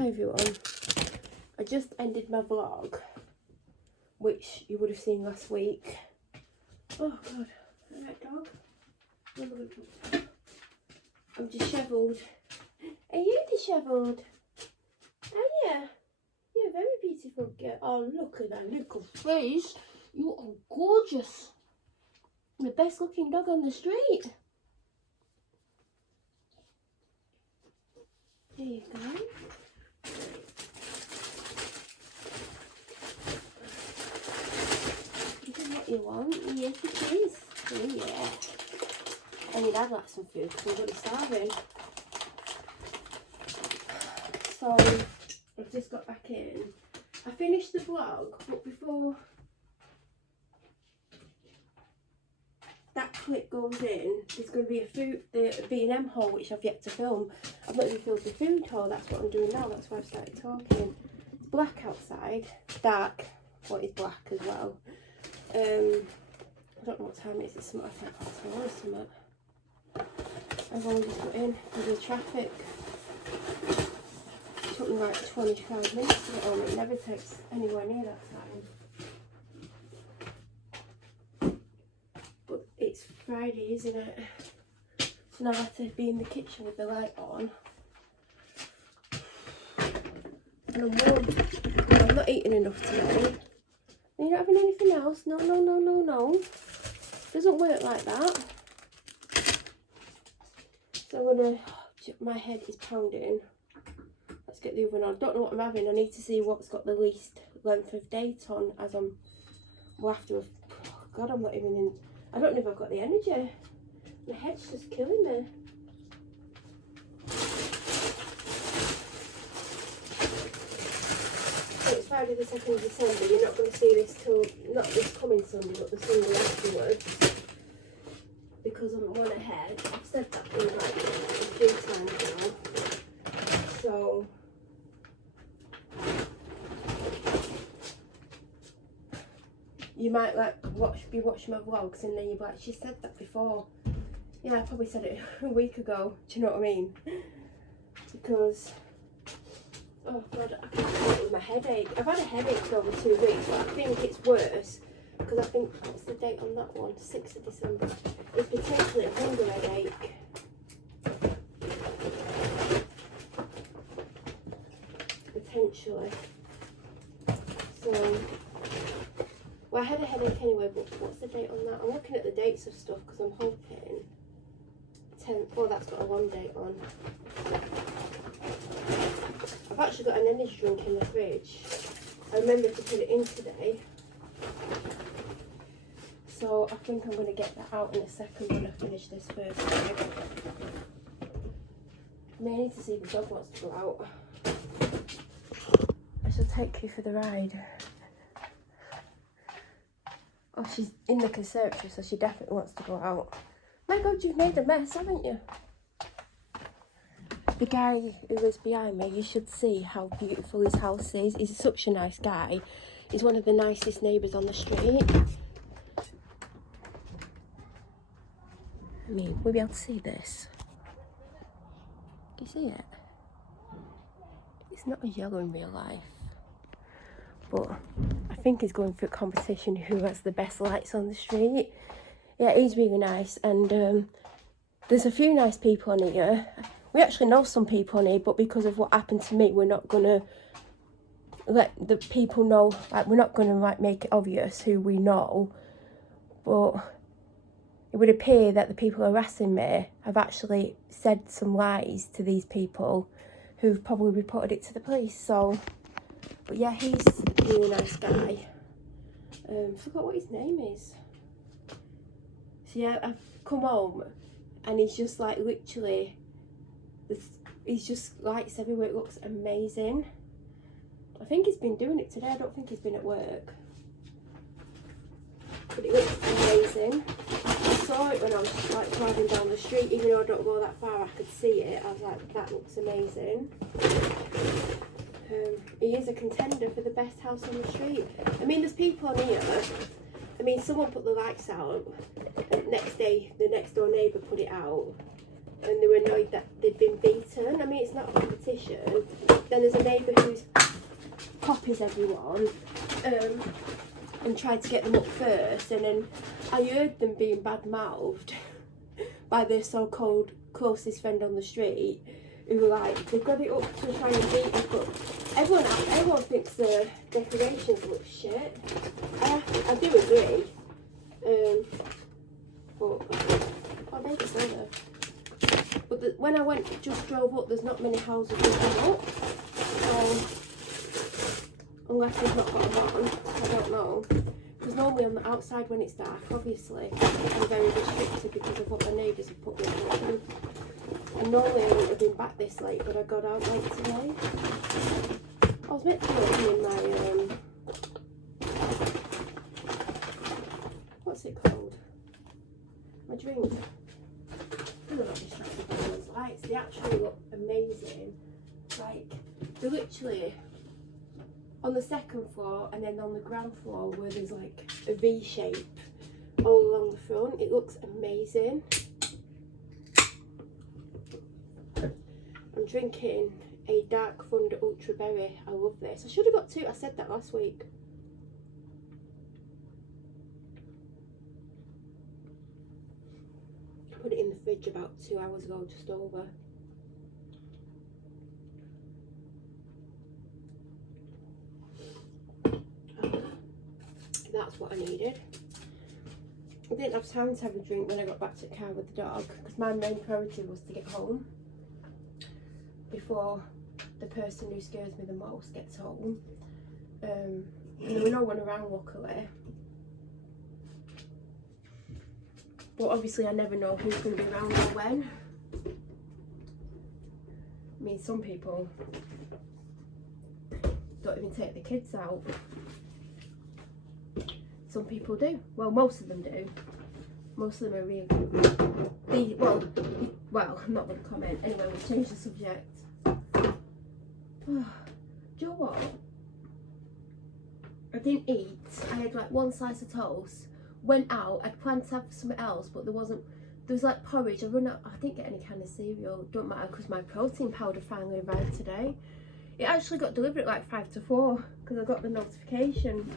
Hi everyone, I just ended my vlog, which you would have seen last week. Oh god, alright dog. I'm dishevelled. Are you dishevelled? Are you? You're a very beautiful girl. Oh, look at that little face. You are gorgeous. The best looking dog on the street. There you go. This is what you want. Yes, it is. Oh, yeah. I need to have like some food because I'm going to be starving. So, I've just got back in. I finished the vlog, but before that clip goes in, there's going to be a B&M haul which I've yet to film. I've not even filmed the food haul, that's what I'm doing now, that's why I've started talking. It's black outside, dark, what is black as well. I don't know what time it is, it's something like 4 or something. I've only just got in because of the traffic. It took me like 25 minutes to get home, it never takes anywhere near that time. But it's Friday, isn't it? So now I have to be in the kitchen with the light on. And I'm warm. No, I'm not eating enough today. You're not having anything else? No, no, no, no, no. Doesn't work like that. So I'm gonna, my head is pounding. Let's get the oven on. Don't know what I'm having. I need to see what's got the least length of date on as I'm, well after, oh God, I'm not even in, I don't know if I've got the energy. My head's just killing me. So it's Friday the 2nd of December. You're not going to see this till, not this coming Sunday, but the Sunday afterwards. Because I'm one ahead. I've said that thing like 3 times now. So you might like be watching my vlogs and then you'll be like, she said that before. Yeah, I probably said it a week ago. Do you know what I mean? Because oh god, I can't do it with my headache. I've had a headache for over 2 weeks, but I think it's worse because I think, what's the date on that one? 6th of December. It's potentially a hunger headache. Potentially. So, well, I had a headache anyway, but what's the date on that? I'm looking at the dates of stuff because I'm hoping 10th. Oh, that's got a long date on. I've actually got an energy drink in the fridge. I remembered to put it in today. So I think I'm going to get that out in a second when I finish this first bag. I may need to see if the dog wants to go out. I shall take you for the ride. Oh, she's in the conservatory, so she definitely wants to go out. My God, you've made a mess, haven't you? The guy who was behind me, you should see how beautiful his house is. He's such a nice guy. He's one of the nicest neighbours on the street. I mean, we'll be able to see this. Can you see it? It's not as yellow in real life. But I think he's going for a competition who has the best lights on the street. Yeah, he's really nice. And there's a few nice people on here. We actually know some people on here, but because of what happened to me, we're not going to let the people know. Like, we're not going to like make it obvious who we know. But it would appear that the people harassing me have actually said some lies to these people who've probably reported it to the police. So, but yeah, he's a really nice guy. Forgot what his name is. So yeah, I've come home and he's just like literally, he's just lights everywhere. It looks amazing. I think he's been doing it today. I don't think he's been at work. But it looks amazing. I saw it when I was like driving down the street, even though I don't go that far, I could see it. I was like, that looks amazing. He is a contender for the best house on the street. I mean, there's people on here. I mean, someone put the lights out, and next day, the next door neighbour put it out. and they were annoyed that they'd been beaten. I mean, it's not a competition. Then there's a neighbour who copies everyone and tried to get them up first, and then I heard them being bad-mouthed by their so-called closest friend on the street, who were like, they've got it up to try and beat us, but everyone thinks the decorations look shit. I do agree. But I made it over. But when I just drove up, there's not many houses that come up. So unless they've not got them on, I don't know. Because normally on the outside when it's dark, obviously, I'm very restricted because of what my neighbours have put me through. And normally I wouldn't have been back this late, but I got out late today. I was meant to be opening my, what's it called? My drink. I'm not distracted by those lights. They actually look amazing. Like, they're literally on the second floor and then on the ground floor where there's like a V shape all along the front. It looks amazing. I'm drinking a Dark Thunder Ultra Berry. I love this. I should have got two. I said that last week. I put it in the fridge about 2 hours ago, just over. That's what I needed. I didn't have time to have a drink when I got back to the car with the dog because my main priority was to get home before the person who scares me the most gets home. And there was no one around, luckily. But obviously I never know who's going to be around or when. I mean, some people don't even take the kids out. Some people do. Well, most of them do. Most of them are really good. Well, I'm not going to comment. Anyway, we'll change the subject. Do you know what? I didn't eat. I had like one slice of toast. Went out. I'd planned to have something else, but there wasn't. There was like porridge. I didn't get any kind of cereal. Don't matter because my protein powder finally arrived today. It actually got delivered at like 5 to 4 because I got the notification.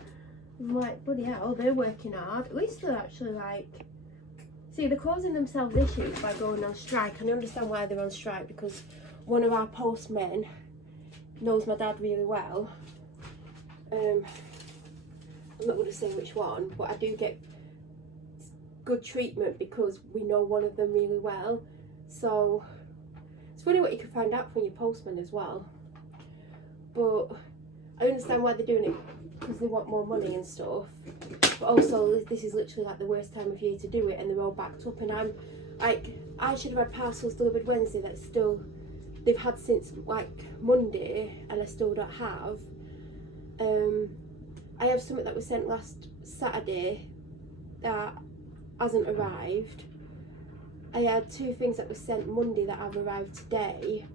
I'm like, bloody hell, they're working hard. At least they're actually like, see, they're causing themselves issues by going on strike. And I understand why they're on strike because one of our postmen knows my dad really well. I'm not going to say which one, but I do get good treatment because we know one of them really well. So it's funny what you can find out from your postman as well. But I understand why they're doing it because they want more money and stuff, but also this is literally like the worst time of year to do it and they're all backed up, and I'm like, I should have had parcels delivered Wednesday that still they've had since like Monday and I still don't have. I have something that was sent last Saturday that hasn't arrived. I had 2 things that were sent Monday that have arrived today.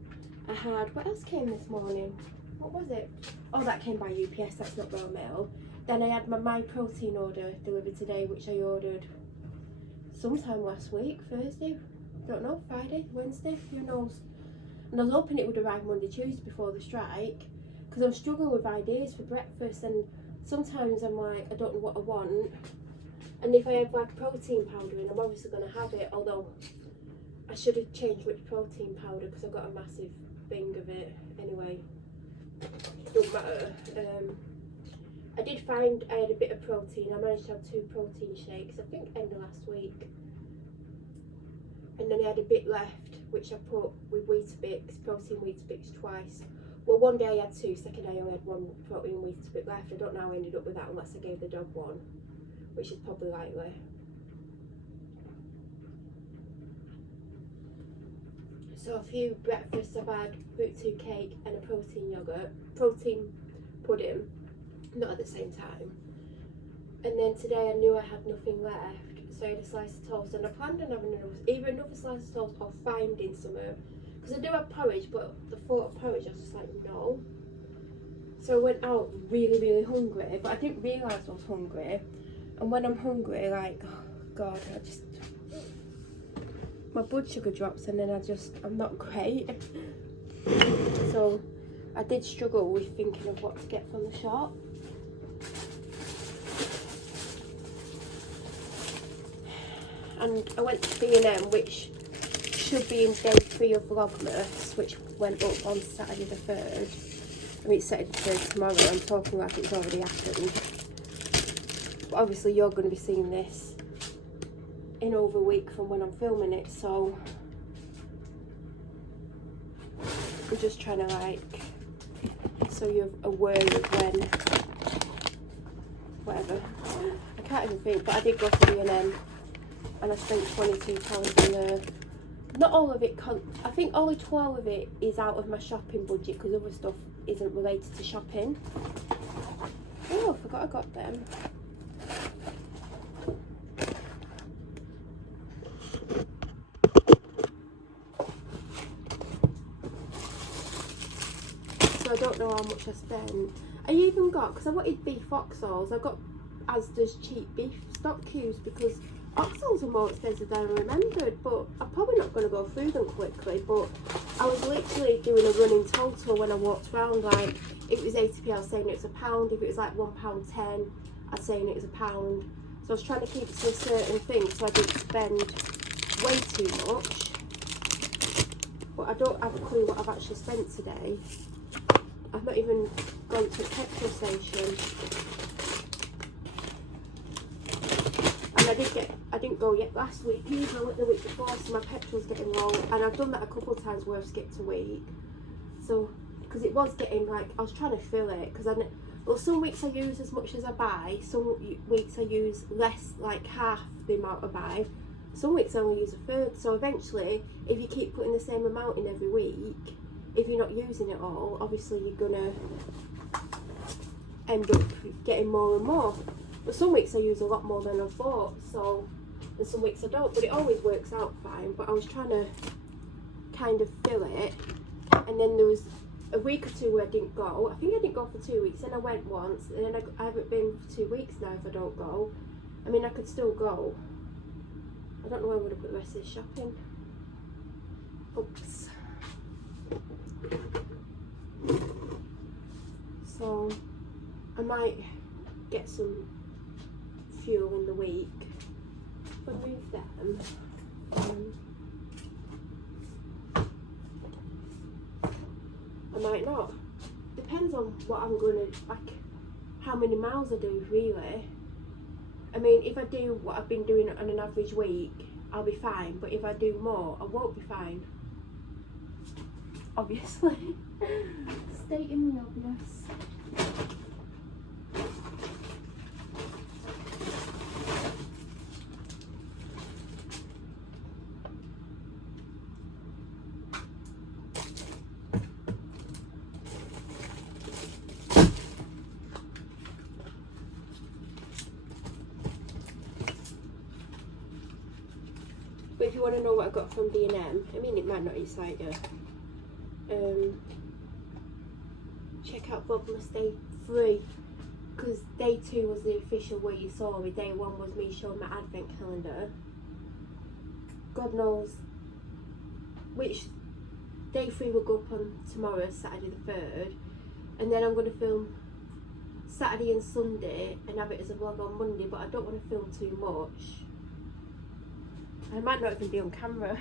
I had, what else came this morning? What was it? Oh, that came by UPS, that's not raw mail. Then I had my protein order delivered today, which I ordered sometime last week, Thursday, don't know, Friday, Wednesday, who knows. And I was hoping it would arrive Monday, Tuesday before the strike, because I'm struggling with ideas for breakfast, and sometimes I'm like, I don't know what I want. And if I have like protein powder in, I'm obviously going to have it, although I should have changed which protein powder because I've got a massive thing of it. Anyway, doesn't matter. I did find I had a bit of protein. I managed to have 2 protein shakes, I think end of last week. And then I had a bit left, which I put with Weetabix, protein Weetabix twice. Well, one day I had 2, second day I only had 1 protein Weetabix left. I don't know how I ended up with that unless I gave the dog one, which is probably likely. So a few breakfasts I've had fruit 2 cake and a protein pudding, not at the same time. And then today I knew I had nothing left, so I had a slice of toast, and I planned on having either another slice of toast or finding somewhere, because I do have porridge, but the thought of porridge I was just like, no. So I went out really, really hungry, but I didn't realise I was hungry. And when I'm hungry, like, oh God, my blood sugar drops and then I'm not great. So I did struggle with thinking of what to get from the shop. And I went to B&M, which should be in day 3 of Vlogmas, which went up on Saturday the 3rd. I mean, it's Saturday the 3rd tomorrow. I'm talking like it's already happened. But obviously you're going to be seeing this in over a week from when I'm filming it, so I'm just trying to like, so you're aware of when, whatever. I can't even think, but I did go to B&M and I spent £22 in there. Not all of it, I think only 12 of it is out of my shopping budget because other stuff isn't related to shopping. Oh, I forgot I got them. So I don't know how much I spent. I even got, because I wanted beef oxals, I got Asda's cheap beef stock cubes because oxals are more expensive than I remembered, but I'm probably not going to go through them quickly. But I was literally doing a running total when I walked around. Like, if it was 80p, I was saying it was £1. If it was like £1.10, I was saying it was £1. So I was trying to keep it to a certain thing so I didn't spend way too much. But I don't have a clue what I've actually spent today. I've not even gone to the petrol station. I didn't go yet last week either, I went the week before, so my petrol's getting low, and I've done that a couple of times where I've skipped a week. So, because it was getting like, I was trying to fill it, because well, some weeks I use as much as I buy, some weeks I use less, like half the amount I buy, some weeks I only use a third. So eventually, if you keep putting the same amount in every week, if you're not using it all, obviously you're gonna end up getting more and more. But some weeks I use a lot more than I thought, so, and some weeks I don't, but it always works out fine. But I was trying to kind of fill it, and then there was a week or two where I didn't go. I think I didn't go for 2 weeks, then I went once, and then I haven't been for 2 weeks now if I don't go. I mean, I could still go. I don't know where I'm going to put the rest of this shopping. Oops. So, I might get some fuel in the week. Remove them. I might not. Depends on what I'm gonna, like, how many miles I do really. I mean, if I do what I've been doing on an average week, I'll be fine. But if I do more, I won't be fine. Obviously. Stating the obvious. But if you want to know what I got from B&M, I mean, it might not excite you. Check out Vlogmas day 3, because day 2 was the official where you saw me. Day 1 was me showing my advent calendar. God knows which day 3 will go up on tomorrow, Saturday the 3rd, and then I'm going to film Saturday and Sunday and have it as a vlog on Monday. But I don't want to film too much. I might not even be on camera.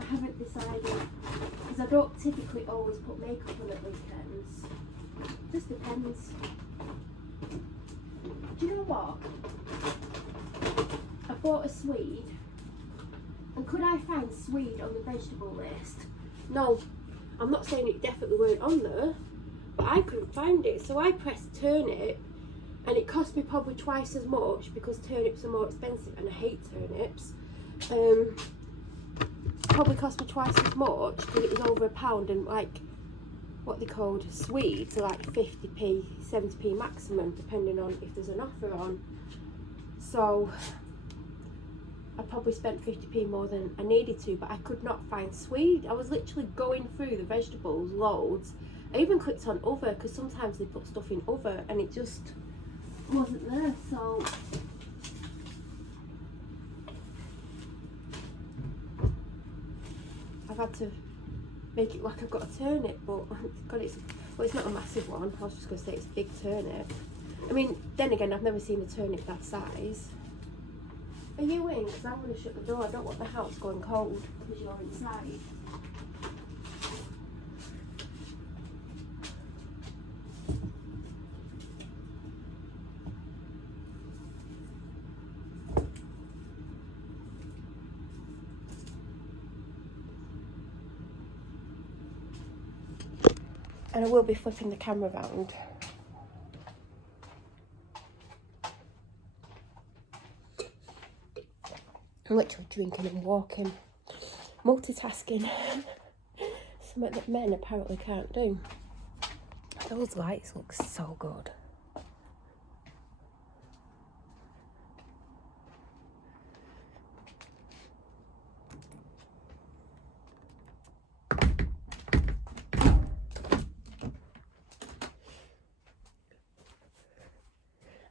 I haven't decided, because I don't typically always put makeup on at weekends. Just depends. Do you know what? I bought a swede, and could I find swede on the vegetable list? No, I'm not saying it definitely weren't on there, but I couldn't find it. So I pressed turnip, and it cost me probably twice as much because turnips are more expensive, and I hate turnips. Probably cost me twice as much because it was over £1, and like what they called swedes are like 50p, 70p maximum depending on if there's an offer on. So I probably spent 50p more than I needed to, but I could not find swede. I was literally going through the vegetables loads. I even clicked on other because sometimes they put stuff in other and it just wasn't there. So I've had to make it like I've got a turnip, but it's not a massive one. I was just going to say it's a big turnip. I mean, then again, I've never seen a turnip that size. Are you in? Because I want to shut the door. I don't want the house going cold because you're inside. And I will be flipping the camera around. I'm literally drinking and walking. Multitasking. Something that men apparently can't do. Those lights look so good.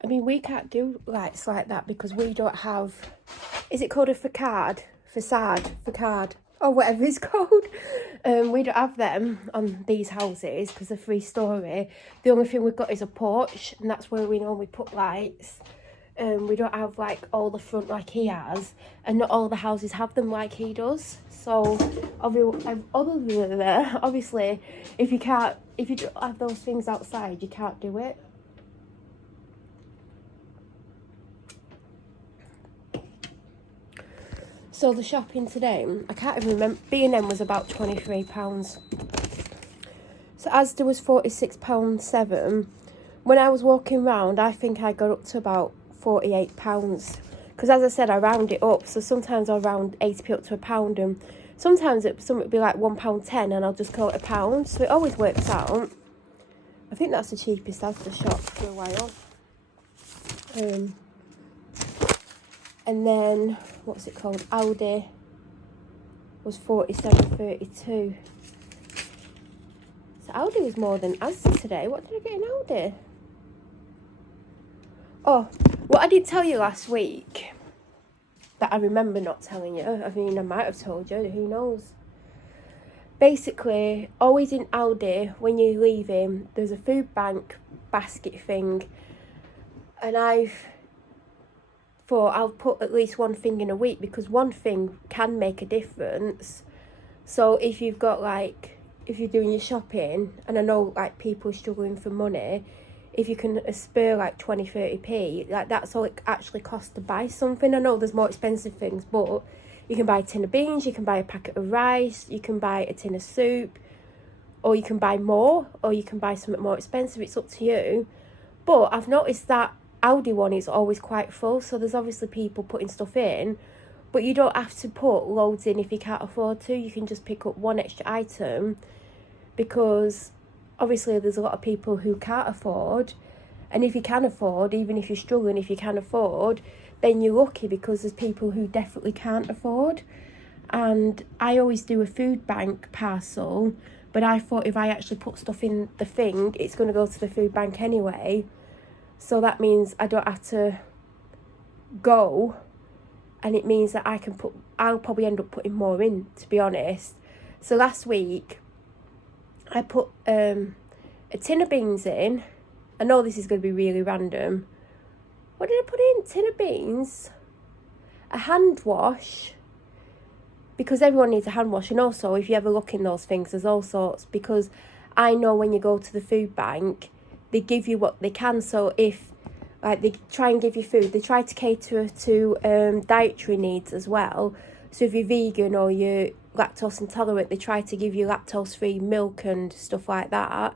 I mean, we can't do lights like that because we don't have... Is it called a facade? Facade, or whatever it's called. We don't have them on these houses because they're 3-storey. The only thing we've got is a porch, and that's where we normally put lights. We don't have like all the front like he has, and not all the houses have them like he does. So obviously, if you don't have those things outside, you can't do it. So the shopping today, I can't even remember, B&M was about £23. So Asda was £46.7. When I was walking round, I think I got up to about £48. Because as I said, I round it up. So sometimes I'll round 80p up to £1, and sometimes it'd be like £1.10 and I'll just call it £1. So it always works out. I think that's the cheapest Asda shop for a while. And then, what's it called? Aldi was £47.32. So Aldi was more than Asda today. What did I get in Aldi? Oh, what I did tell you last week that I remember not telling you. I mean, I might have told you. Who knows? Basically, always in Aldi, when you're leaving, there's a food bank basket thing. And I've thought I'll put at least one thing in a week, because one thing can make a difference. So if you've got like, if you're doing your shopping, and I know like people are struggling for money, if you can spare like 20-30p, like that's all it actually costs to buy something. I know there's more expensive things, but you can buy a tin of beans, you can buy a packet of rice, you can buy a tin of soup, or you can buy more, or you can buy something more expensive. It's up to you. But I've noticed that Aldi one is always quite full, so there's obviously people putting stuff in, but you don't have to put loads in if you can't afford to. You can just pick up one extra item, because obviously there's a lot of people who can't afford, and if you can afford, even if you're struggling, if you can afford, then you're lucky, because there's people who definitely can't afford. And I always do a food bank parcel, but I thought if I actually put stuff in the thing, it's going to go to the food bank anyway. So that means I don't have to go, and it means that I'll probably end up putting more in, to be honest. So last week, I put a tin of beans in. I know this is going to be really random. What did I put in? Tin of beans, a hand wash, because everyone needs a hand wash. And also, if you ever look in those things, there's all sorts, because I know when you go to the food bank, they give you what they can. So if like they try and give you food, they try to cater to dietary needs as well. So if you're vegan or you're lactose intolerant, they try to give you lactose-free milk and stuff like that.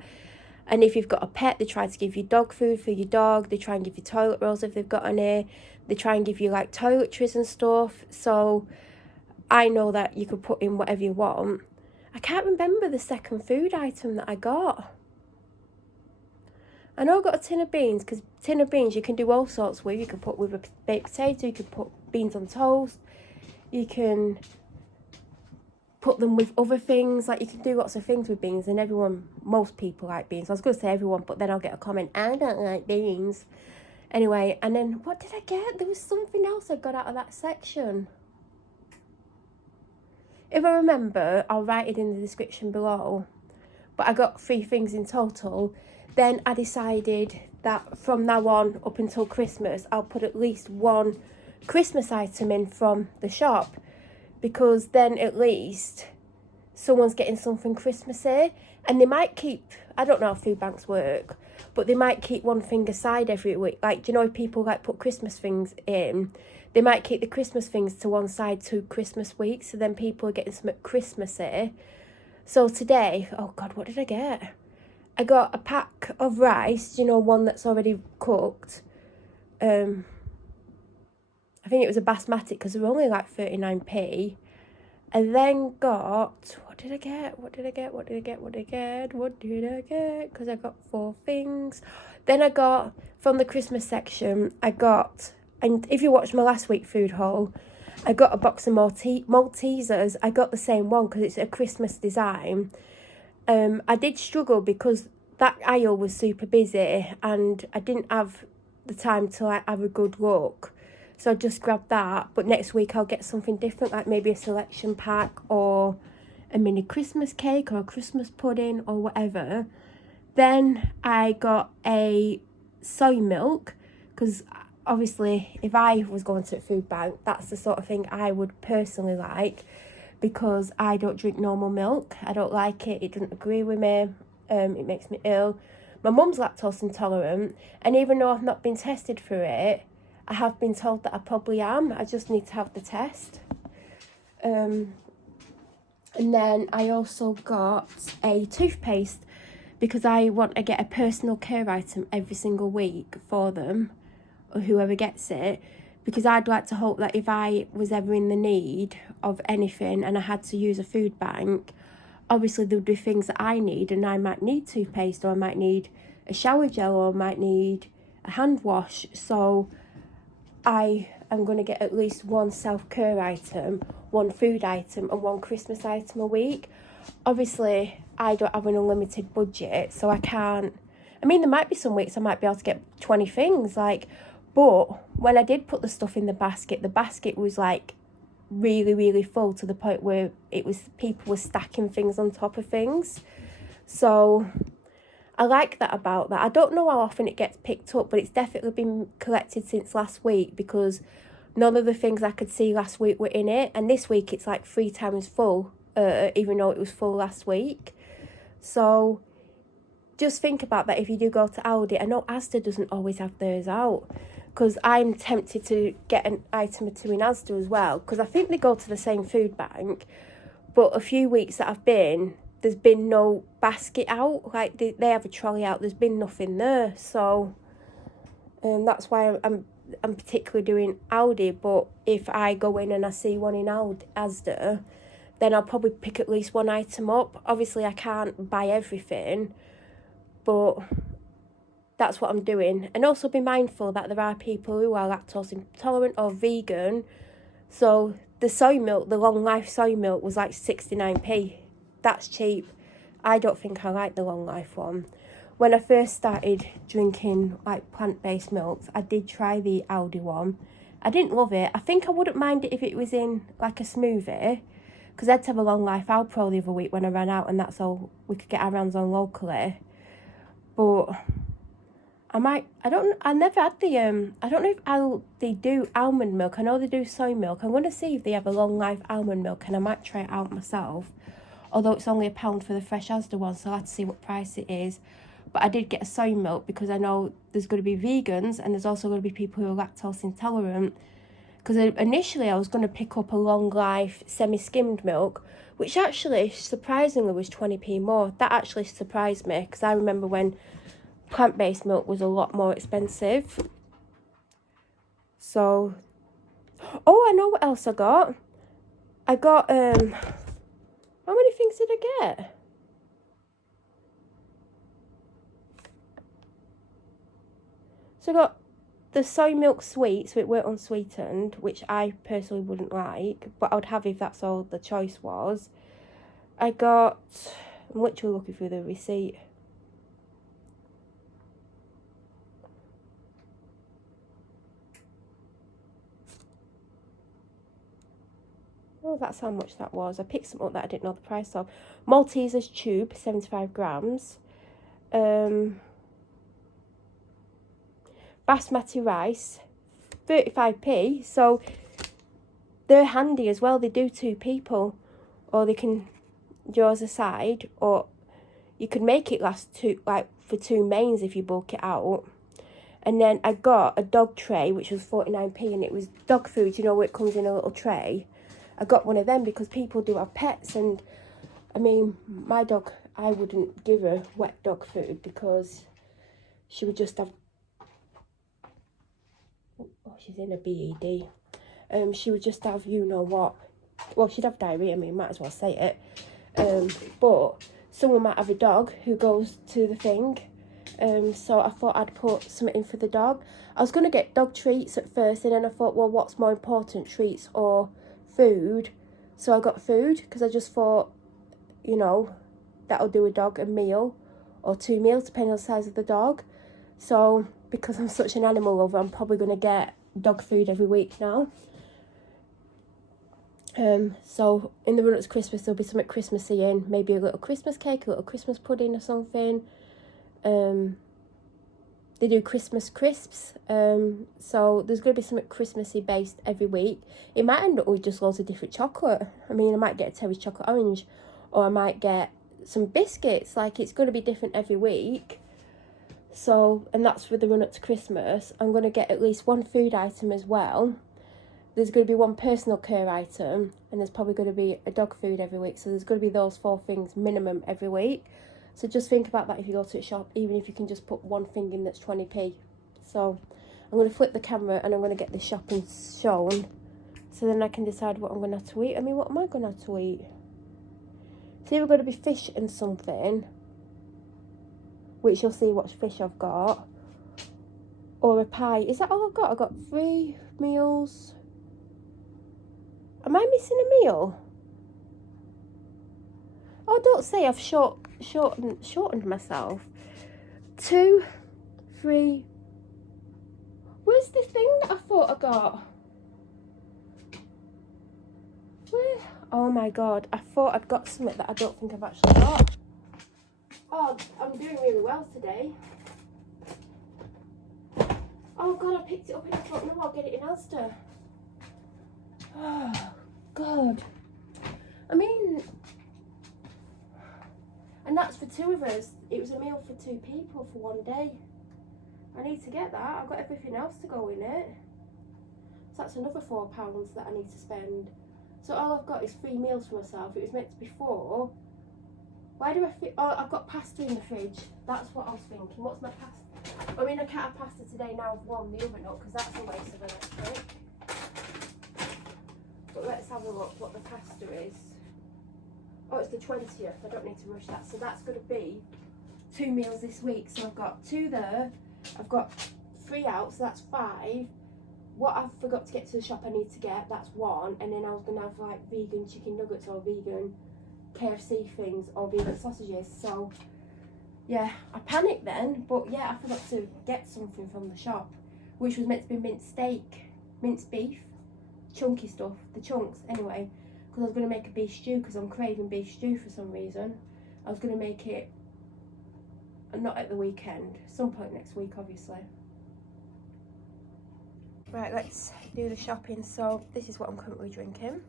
And if you've got a pet, they try to give you dog food for your dog. They try and give you toilet rolls if they've got any. They try and give you like toiletries and stuff. So I know that you could put in whatever you want. I can't remember the second food item that I got. I know I got a tin of beans, because tin of beans you can do all sorts with. You can put with a baked potato, you can put beans on toast, you can put them with other things. Like, you can do lots of things with beans, and most people like beans. I was going to say everyone, but then I'll get a comment, I don't like beans. Anyway, and then what did I get? There was something else I got out of that section. If I remember, I'll write it in the description below. But I got 3 things in total. Then I decided that from now on up until Christmas, I'll put at least 1 Christmas item in from the shop, because then at least someone's getting something Christmassy. And they might keep, I don't know how food banks work, but they might keep 1 thing aside every week. Like, do you know if people like put Christmas things in, they might keep the Christmas things to one side to Christmas week, so then people are getting something Christmassy. So today, oh God, what did I get? I got a pack of rice, you know, one that's already cooked. I think it was a basmati, because they're only like 39p. I then got, what did I get? Because I got 4 things. Then I got, from the Christmas section, I got, and if you watched my last week food haul, I got a box of Maltesers. I got the same one because it's a Christmas design. I did struggle because that aisle was super busy and I didn't have the time to like have a good look. So I just grabbed that. But next week I'll get something different, like maybe a selection pack or a mini Christmas cake or a Christmas pudding or whatever. Then I got a soy milk, because obviously if I was going to a food bank, that's the sort of thing I would personally like, because I don't drink normal milk. I don't like it. It doesn't agree with me. It makes me ill. My mum's lactose intolerant, and even though I've not been tested for it, I have been told that I probably am. I just need to have the test. And then I also got a toothpaste, because I want to get a personal care item every single week for them, or whoever gets it, because I'd like to hope that if I was ever in the need of anything and I had to use a food bank, obviously there would be things that I need, and I might need toothpaste, or I might need a shower gel, or I might need a hand wash. So I am going to get at least 1 self-care item, 1 food item and 1 Christmas item a week. Obviously, I don't have an unlimited budget, so I can't, I mean, there might be some weeks I might be able to get 20 things, like, but when I did put the stuff in the basket was like really, really full, to the point where it was, people were stacking things on top of things. So I like that about that. I don't know how often it gets picked up, but it's definitely been collected since last week, because none of the things I could see last week were in it. And this week it's like 3 times full, even though it was full last week. So just think about that if you do go to Aldi. I know Asda doesn't always have theirs out, because I'm tempted to get an item or 2 in Asda as well, because I think they go to the same food bank. But a few weeks that I've been, there's been no basket out. Like, they have a trolley out, there's been nothing there. So that's why I'm particularly doing Aldi. But if I go in and I see one in Asda, then I'll probably pick at least 1 item up. Obviously I can't buy everything, but that's what I'm doing. And also be mindful that there are people who are lactose intolerant or vegan. So the soy milk, the long life soy milk, was like 69p. That's cheap. I don't think I like the long life one. When I first started drinking like plant-based milks, I did try the Aldi one. I didn't love it. I think I wouldn't mind it if it was in like a smoothie, because I had to have a long life Alpro the other week when I ran out, and that's all we could get our hands on locally. But I never had the, I don't know if they do almond milk. I know they do soy milk. I'm going to see if they have a long life almond milk, and I might try it out myself. Although it's only £1 for the fresh Asda one, so I'll have to see what price it is. But I did get a soy milk, because I know there's going to be vegans, and there's also going to be people who are lactose intolerant. Because initially I was going to pick up a long life semi-skimmed milk, which actually surprisingly was 20p more. That actually surprised me, because I remember when plant-based milk was a lot more expensive. So, oh, I know what else I got. I got, how many things did I get? So I got the soy milk sweet, so it weren't unsweetened, which I personally wouldn't like, but I would have if that's all the choice was. I got, I'm literally looking through the receipt. Oh, that's how much that was. I picked some up that I didn't know the price of. Maltesers tube, 75 grams. Basmati rice, 35p. So they're handy as well. They do 2 people, or they can yours aside, or you could make it last for 2 mains if you bulk it out. And then I got a dog tray, which was 49p, and it was dog food, you know, where it comes in a little tray. I got one of them because people do have pets, and I mean, my dog, I wouldn't give her wet dog food because she would just have, oh, she's in a BED. She would just have, you know what, well, she'd have diarrhea, I mean, might as well say it. But someone might have a dog who goes to the thing, so I thought I'd put something in for the dog. I was going to get dog treats at first, and then I thought, well, what's more important, treats or food? So I got food, because I just thought, you know, that'll do a dog a meal or 2 meals, depending on the size of the dog. So because I'm such an animal lover, I'm probably going to get dog food every week now. So in the run up to Christmas, there'll be something Christmassy in, maybe a little Christmas cake, a little Christmas pudding or something. They do Christmas crisps, so there's going to be something Christmassy based every week. It might end up with just loads of different chocolate. I mean, I might get a Terry's chocolate orange, or I might get some biscuits. Like, it's going to be different every week. So, and that's with the run up to Christmas. I'm going to get at least 1 food item as well. There's going to be 1 personal care item, and there's probably going to be a dog food every week. So there's going to be those 4 things minimum every week. So just think about that if you go to a shop, even if you can just put 1 thing in that's 20p. So I'm going to flip the camera and I'm going to get the shopping shown, so then I can decide what I'm going to have to eat. I mean, what am I going to have to eat? It's either going to be fish and something, which you'll see what fish I've got, or a pie. Is that all I've got? I've got 3 meals. Am I missing a meal? Oh, don't say I've shortened myself. 2, 3. Where's the thing that I thought I got? Where? Oh my god, I thought I'd got something that I don't think I've actually got. Oh, I'm doing really well today. Oh god, I picked it up and I thought, no, I'll get it in Asda. Oh god. I mean, and that's for 2 of us. It was a meal for 2 people for 1 day. I need to get that. I've got everything else to go in it. So that's another £4 that I need to spend. So all I've got is 3 meals for myself. It was meant to be 4. Why do I think? Oh, I've got pasta in the fridge. That's what I was thinking. What's my pasta? I mean, I can't have pasta today now. I've warmed the oven up because that's a waste of electric. But let's have a look what the pasta is. Oh, it's the 20th. I don't need to rush that. So that's going to be 2 meals this week. So I've got 2 there. I've got 3 out, so that's 5. What I forgot to get to the shop I need to get, that's 1. And then I was going to have like vegan chicken nuggets or vegan KFC things or vegan sausages. So yeah, I panicked then. But yeah, I forgot to get something from the shop, which was meant to be minced steak, minced beef, chunky stuff, the chunks anyway. Because I was going to make a beef stew because I'm craving beef stew for some reason. I was going to make it, not at the weekend, some point next week obviously. Right, let's do the shopping. So this is what I'm currently drinking.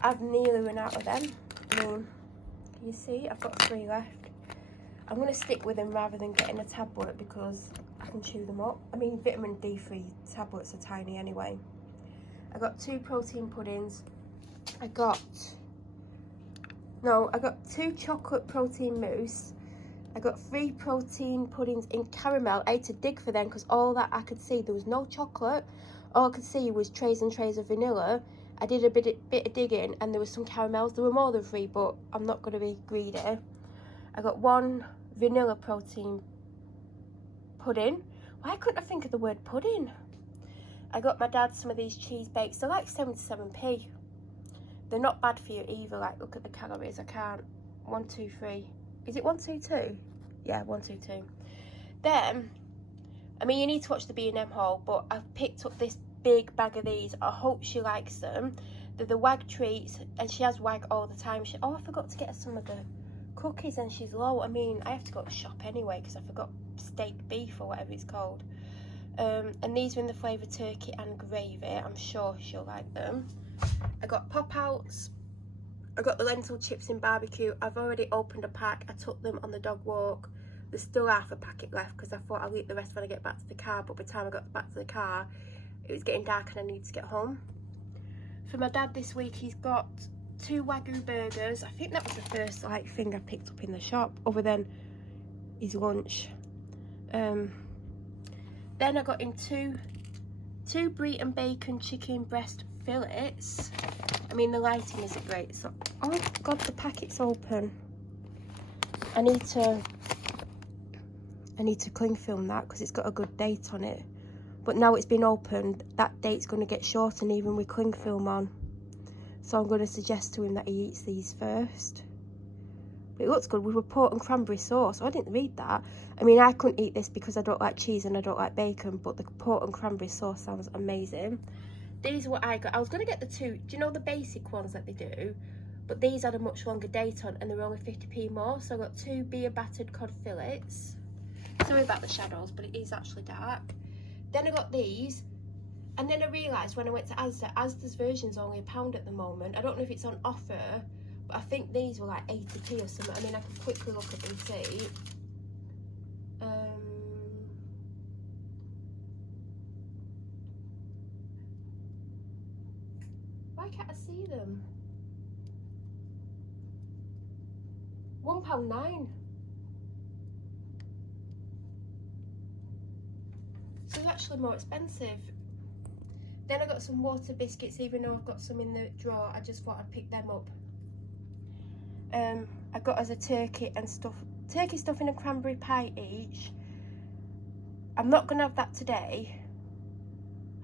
I've nearly run out of them. I mean, can you see? I've got 3 left. I'm going to stick with them rather than getting a tablet because I can chew them up. I mean, vitamin D3 tablets are tiny anyway. I got 2 protein puddings. I got 2 chocolate protein mousse. I got 3 protein puddings in caramel. I had to dig for them because all that I could see, there was no chocolate. All I could see was trays and trays of vanilla. I did a bit of digging and there was some caramels. There were more than 3, but I'm not going to be greedy. I got 1 vanilla protein pudding. Why couldn't I think of the word pudding? I got my dad some of these cheese bakes. They're like 77p. They're not bad for you either. Like, look at the calories. I can't. 1, 2, 3. Is it 1, 2, 2? Yeah, 1, 2, 2. Then, I mean, you need to watch the B&M haul, but I've picked up this big bag of these. I hope she likes them. They're the Wag treats, and she has Wag all the time. Oh, I forgot to get her some of the cookies, and she's low. I mean, I have to go to shop anyway because I forgot steak beef or whatever it's called. And these are in the flavour turkey and gravy. I'm sure she'll like them. I got pop-outs. I got the lentil chips in barbecue. I've already opened a pack. I took them on the dog walk. There's still half a packet left because I thought I'll eat the rest when I get back to the car, but by the time I got back to the car, it was getting dark and I needed to get home. For my dad this week, he's got 2 Wagyu burgers. I think that was the first like thing I picked up in the shop, other than his lunch. Then I got in two brie and bacon chicken breast fillets. I mean, the lighting isn't great, so oh god, the packet's open. I need to cling film that because it's got a good date on it, but now it's been opened, that date's going to get shortened even with cling film on, so I'm going to suggest to him that he eats these first. But it looks good with report and cranberry sauce. I didn't read that. I mean, I couldn't eat this because I don't like cheese and I don't like bacon, but the report and cranberry sauce sounds amazing. These are what I got. I was going to get the 2, do you know the basic ones that they do? But these had a much longer date on and they were only 50p more. So I got 2 beer battered cod fillets. Sorry about the shadows, but it is actually dark. Then I got these. And then I realised when I went to Asda, Asda's version's only £1 at the moment. I don't know if it's on offer, but I think these were like 80p or something. I mean, I can quickly look at and see. Why can't I see them? £1.09. So it's actually more expensive. Then I got some water biscuits, even though I've got some in the drawer. I just thought I'd pick them up. I got us a turkey stuffing and cranberry pie each. I'm not gonna have that today.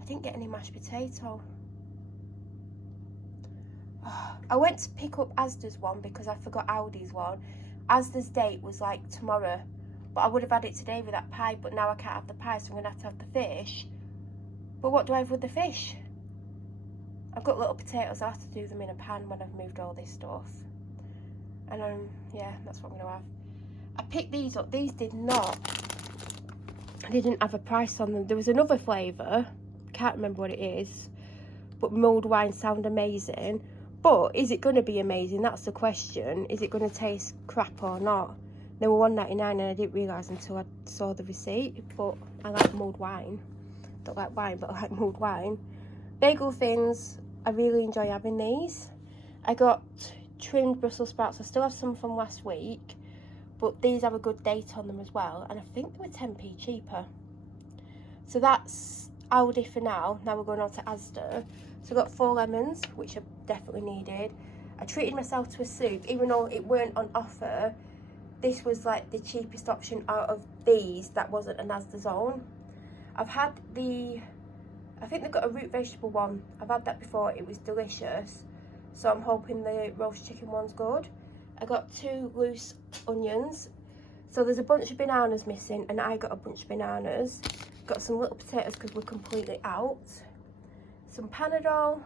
I didn't get any mashed potato. I went to pick up Asda's one because I forgot Aldi's one. Asda's date was like tomorrow, but I would have had it today with that pie, but now I can't have the pie, so I'm gonna have to have the fish. But what do I have with the fish? I've got little potatoes. I have to do them in a pan when I've moved all this stuff. And yeah, that's what I'm gonna have. I picked these up. These didn't have a price on them. There was another flavour, can't remember what it is, but mulled wine sound amazing. But is it going to be amazing? That's the question. Is it going to taste crap or not? They were £1.99 and I didn't realise until I saw the receipt. But I like mulled wine. Don't like wine, but I like mulled wine. Bagel thins, I really enjoy having these. I got trimmed Brussels sprouts. I still have some from last week, but these have a good date on them as well. And I think they were 10p cheaper. So that's Aldi for now. Now we're going on to Asda. So I got 4 lemons, which I definitely needed. I treated myself to a soup, even though it weren't on offer. This was like the cheapest option out of these that wasn't an Asda's own. I've had I think they've got a root vegetable one. I've had that before, it was delicious. So I'm hoping the roast chicken one's good. I got 2 loose onions. So there's a bunch of bananas missing and I got a bunch of bananas. Got some little potatoes because we're completely out. Some Panadol,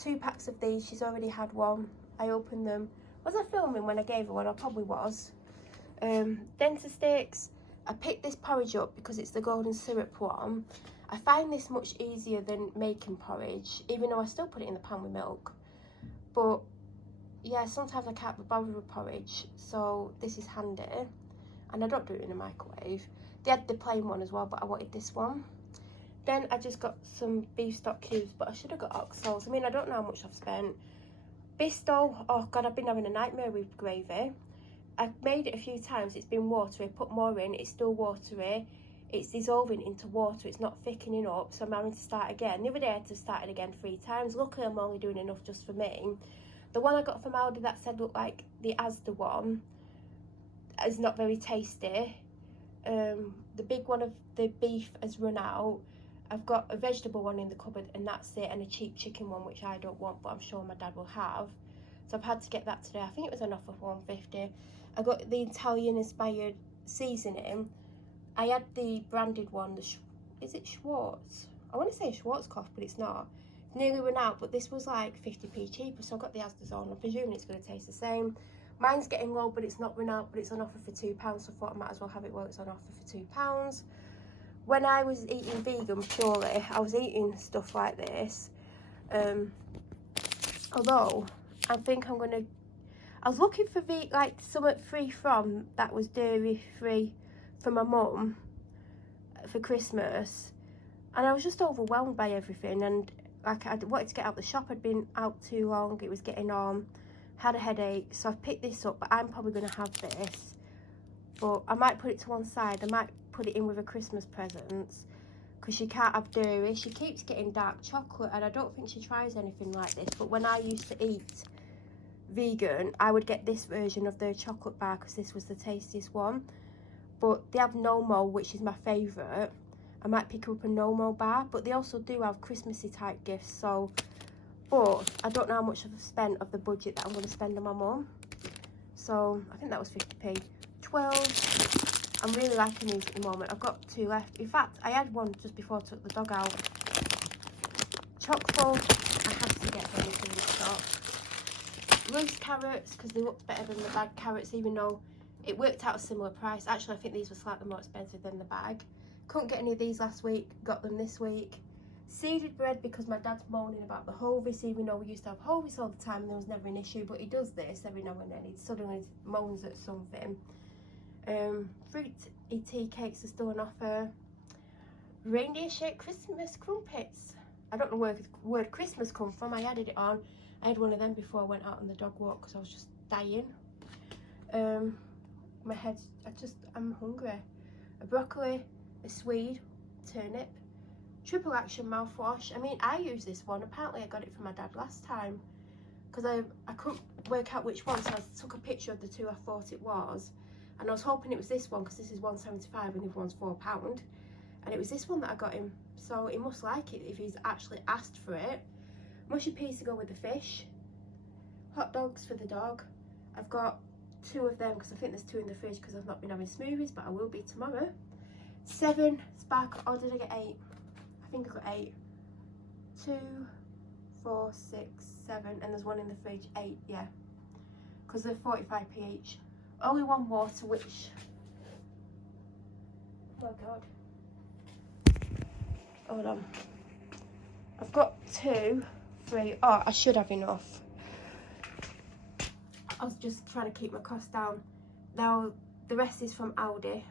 2 packs of these. She's already had one. I opened them. Was I filming when I gave her one? I probably was. Dentist sticks. I picked this porridge up because it's the golden syrup one. I find this much easier than making porridge, even though I still put it in the pan with milk. But yeah, sometimes I can't be bothered with porridge, so this is handy. And I don't do it in a microwave. They had the plain one as well, but I wanted this one. Then I just got some beef stock cubes, but I should have got oxtails. I mean, I don't know how much I've spent. Bisto, oh God, I've been having a nightmare with gravy. I've made it a few times, it's been watery, put more in, it's still watery. It's dissolving into water, it's not thickening up, so I'm having to start again. The other day I had to start it again 3 times. Luckily I'm only doing enough just for me. The one I got from Aldi that said looked like the Asda one is not very tasty. The big one of the beef has run out. I've got a vegetable one in the cupboard and that's it, and a cheap chicken one which I don't want, but I'm sure my dad will have. So I've had to get that today. I think it was an offer for £1.50. I got the Italian inspired seasoning. I had the branded one, is it Schwartz? I want to say Schwarzkopf, but it's not. nearly run out, but this was like 50p cheaper, so I got the Asda's on. I'm presuming it's going to taste the same. Mine's getting low, but it's not run out, but it's on offer for £2, so I thought I might as well have it while it's on offer for £2. When I was eating vegan purely, I was eating stuff like this. Although, I think I'm going to... I was looking for like something free from that was dairy free for my mum for Christmas, and I was just overwhelmed by everything, and like I wanted to get out the shop. I'd been out too long, it was getting on, had a headache, so I've picked this up, but I'm probably going to have this, but I might put it to one side. I might put it in with a Christmas present, because she can't have dairy. She keeps getting dark chocolate, and I don't think she tries anything like this, but when I used to eat vegan, I would get this version of the chocolate bar because this was the tastiest one. But they have Nomo, which is my favourite. I might pick up a Nomo bar, but they also do have Christmassy type gifts. So, but I don't know how much I've spent of the budget that I'm going to spend on my mum. So I think that was 50p. 12. I'm really liking these at the moment. I've got 2 left. In fact, I had one just before I took the dog out. Chock full. I have to get them in the shop. Roast carrots, because they looked better than the bag carrots, even though it worked out a similar price. Actually, I think these were slightly more expensive than the bag. Couldn't get any of these last week, got them this week. Seeded bread, because my dad's moaning about the Hovis, even though we used to have Hovis all the time and there was never an issue, but he does this every now and then. He suddenly moans at something. Fruit tea cakes are still on offer. Reindeer shaped Christmas crumpets. I don't know where the word Christmas come from. I added it on. I had one of them before I went out on the dog walk because I was just dying. My head's, I'm hungry. A broccoli, a swede, turnip, triple action mouthwash. I mean, I use this one. Apparently I got it from my dad last time because I couldn't work out which one, so I took a picture of the two I thought it was, and I was hoping it was this one because this is £1.75 and the other one's £4, and it was this one that I got him, so he must like it if he's actually asked for it. Mushy peas to go with the fish. Hot dogs for the dog. I've got 2 of them because I think there's 2 in the fridge because I've not been having smoothies, but I will be tomorrow. 7 sparkle. Oh, did I get 8? I think I got 8. 2, 4, 6, 7, and there's 1 in the fridge. 8, yeah. Because they're 45p each. Only 1 water, which... Oh God. Hold on. I've got 2, 3. Oh, I should have enough. I was just trying to keep my costs down. Now, the rest is from Aldi.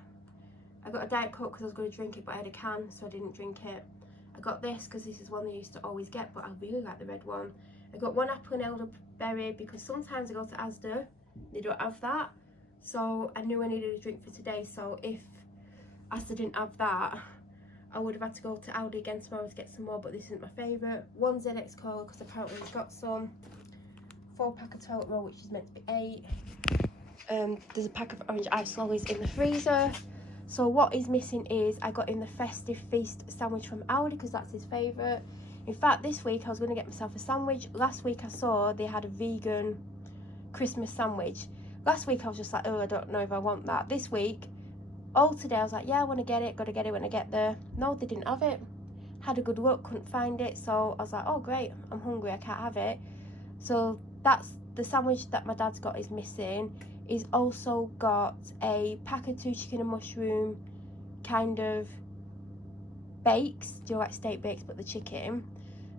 I got a Diet Coke because I was going to drink it, but I had a can, so I didn't drink it. I got this because this is one they used to always get, but I really like the red one. I got 1 apple and elderberry because sometimes I go to Asda, they don't have that. So I knew I needed a drink for today, so if Asda didn't have that, I would have had to go to Aldi again tomorrow to get some more, but this isn't my favourite. 1 ZX Cola because apparently we've got some. 4-pack of toilet roll, which is meant to be 8. There's a pack of orange ice lollies in the freezer. So what is missing is I got in the festive feast sandwich from Aldi because that's his favourite. In fact, this week I was going to get myself a sandwich. Last week I saw they had a vegan Christmas sandwich. Last week I was just like, oh, I don't know if I want that. This week, all today I was like, yeah, I want to get it, got to get it when I get there. No, they didn't have it. Had a good look, couldn't find it, so I was like, oh great, I'm hungry, I can't have it. So that's the sandwich that my dad's got is missing. He's also got a pack of 2 chicken and mushroom kind of bakes. Do you know, like steak bakes, but the chicken.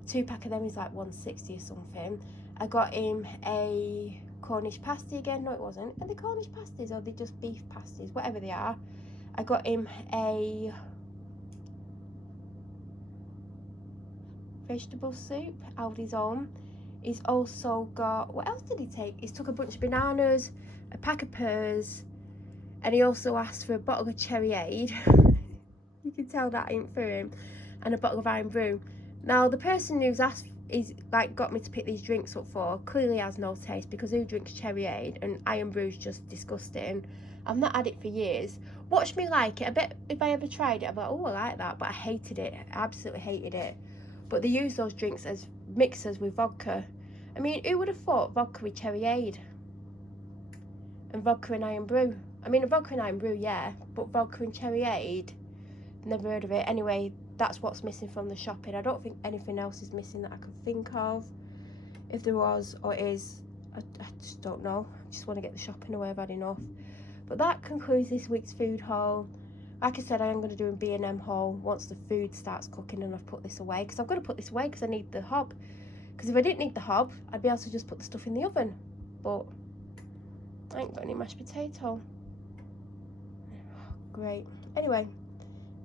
2-pack of them is like 160 or something. I got him a Cornish pasty again. No, it wasn't. Are they Cornish pasties or are they just beef pasties? Whatever they are. I got him a vegetable soup, Aldi's own. He's also got, what else did he take? He's took a bunch of bananas, a pack of pears, and he also asked for a bottle of cherryade. You can tell that ain't for him. And a bottle of iron brew. Now, the person who's asked, is like got me to pick these drinks up for, clearly has no taste, because who drinks cherryade? And iron brew's just disgusting. I've not had it for years. Watch me like it. I bet if I ever tried it, I'd be like, oh, I like that. But I hated it. I absolutely hated it. But they use those drinks as mixers with vodka. I mean, who would have thought vodka with cherryade? And vodka and iron brew. I mean, a vodka and iron brew, yeah. But vodka and cherryade? Never heard of it. Anyway, that's what's missing from the shopping. I don't think anything else is missing that I can think of. If there was or is, I just don't know. I just want to get the shopping away. I've had enough. But that concludes this week's food haul. Like I said, I am going to do a B&M haul once the food starts cooking and I've put this away. Because I've got to put this away because I need the hob. Because if I didn't need the hob, I'd be able to just put the stuff in the oven. But I ain't got any mashed potato. Great. Anyway,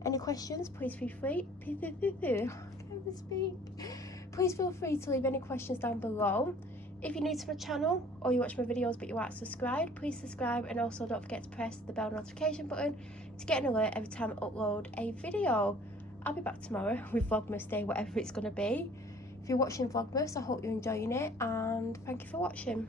any questions? Please feel free. Please feel free to leave any questions down below. If you're new to my channel or you watch my videos but you aren't subscribed, please subscribe, and also don't forget to press the bell notification button to get an alert every time I upload a video. I'll be back tomorrow with Vlogmas Day, whatever it's going to be. If you're watching Vlogmas, I hope you're enjoying it, and thank you for watching.